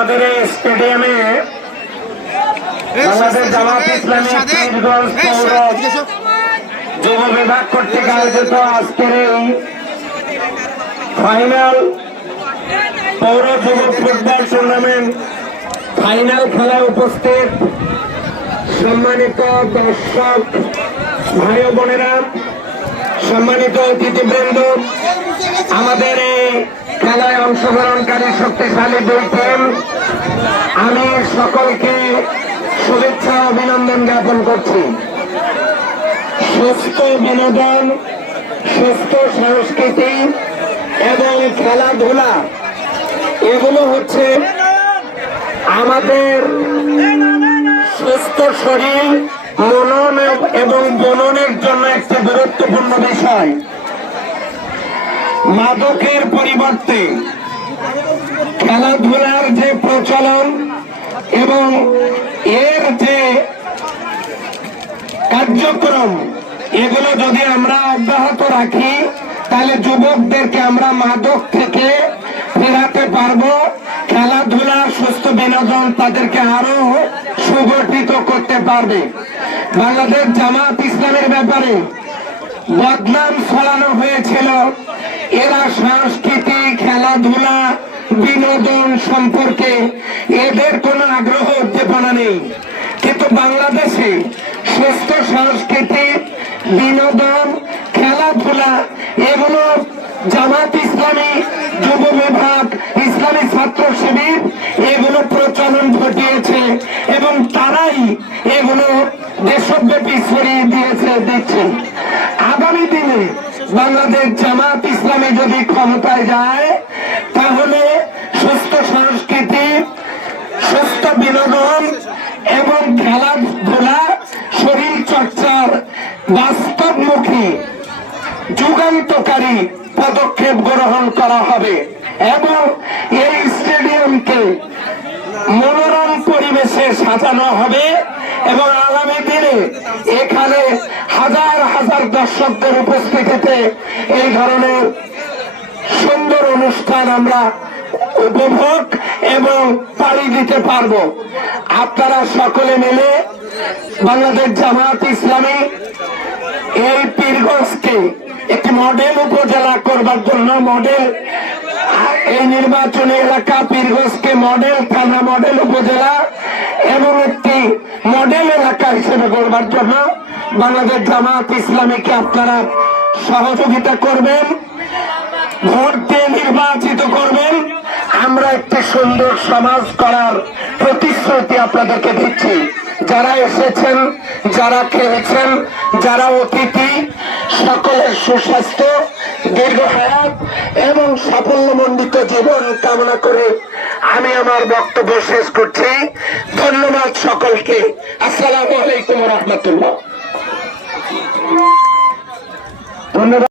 আমাদের এই স্টেডিয়ামে বাংলাদেশ জামাত ইসলামী পীরগঞ্জ পৌর যুব বিভাগ কর্তৃক আয়োজিত আজকের এই ফাইনাল পৌর যুব ফুটবল টুর্নামেন্ট ফাইনাল খেলায় উপস্থিত সম্মানিত দর্শক ভাই বোনেরা সম্মানিত অতিথিবৃন্দ আমাদের অংশগ্রহণকারী শক্তিশালী দুই টিম আমি সকলকে শুভেচ্ছা অভিনন্দন জ্ঞাপন করছি। সুস্থ বিনোদন সুস্থ সংস্কৃতি এবং খেলাধুলা, এগুলো হচ্ছে আমাদের সুস্থ শরীর মনন এবং বননের জন্য একটি গুরুত্বপূর্ণ বিষয়। মাদকের পরিবর্তে খেলাধুলার যে প্রচলন এবং এর যে কার্যক্রম, এগুলো যদি আমরা অব্যাহত রাখি, তাহলে যুবকদেরকে আমরা মাদক থেকে ফেরাতে পারব। খেলাধুলা, সুস্থ বিনোদন তাদেরকে আরও সুগঠিত করতে পারবে। বাংলাদেশ জামাত ইসলামের ব্যাপারে বদনাম ছড়ানো হয়েছিল। এরা সংস্কৃতি খেলাধুলা, বিনোদন সম্পর্কে এদের কোনো আগ্রহ উদ্দীপনা নেই। কিন্তু বাংলাদেশে সুস্থ সংস্কৃতি, বিনোদন, খেলাধুলা এগুলো জামাত ইসলামী, যুব বিভাগ, ইসলামী ছাত্র শিবির এগুলো প্রচলন ঘটিয়েছে এবং তারাই এগুলো দেশব্যাপী ছড়িয়ে দিয়েছে দিচ্ছে আগামী দিনে বাংলাদেশ জামাত ইসলামী যদি ক্ষমতায় যায়, তাহলে সুস্থ সংস্কৃতি, সুস্থ বিনোদন এবং খেলাধুলা শরীর চর্চার বাস্তবমুখী, যুগান্তকারী পদক্ষেপ গ্রহণ করা হবে এবং এই স্টেডিয়ামকে মনোরম পরিবেশে সাজানো হবে এবং আগামী এখানে হাজার হাজার দর্শকদের উপস্থিতিতে এই ধরনের সুন্দর অনুষ্ঠান আমরা উপভোগ এবং পাড়ি দিতে পারব। আপনারা সকলে মিলে বাংলাদেশ জামাত ইসলামী এই পীরগঞ্জকে একটি মডেল উপজেলা করবার জন্য মডেল এই নির্বাচনী এলাকা পীরগঞ্জকে মডেল থানা মডেল উপজেলা এবং মডেল এলাকা হিসেবে করবার জন্য বাংলাদেশ জামাত ইসলামীকে আপনারা সহযোগিতা করবেন, ভোট দিয়ে নির্বাচিত করবেন। আমরা একটি সুন্দর সমাজ করার প্রতিশ্রুতি আপনাদেরকে দিচ্ছি। যারা এসেছেন, যারা খেয়েছেন, যারা অতিথি, সকলের সুস্বাস্থ্য, দীর্ঘ হায়াত এবং সাফল্যমণ্ডিত জীবন কামনা করে আমি আমার বক্তব্য শেষ করছি। ধন্যবাদ সকলকে। আসসালামু আলাইকুম রহমতুল্লাহ। ধন্যবাদ।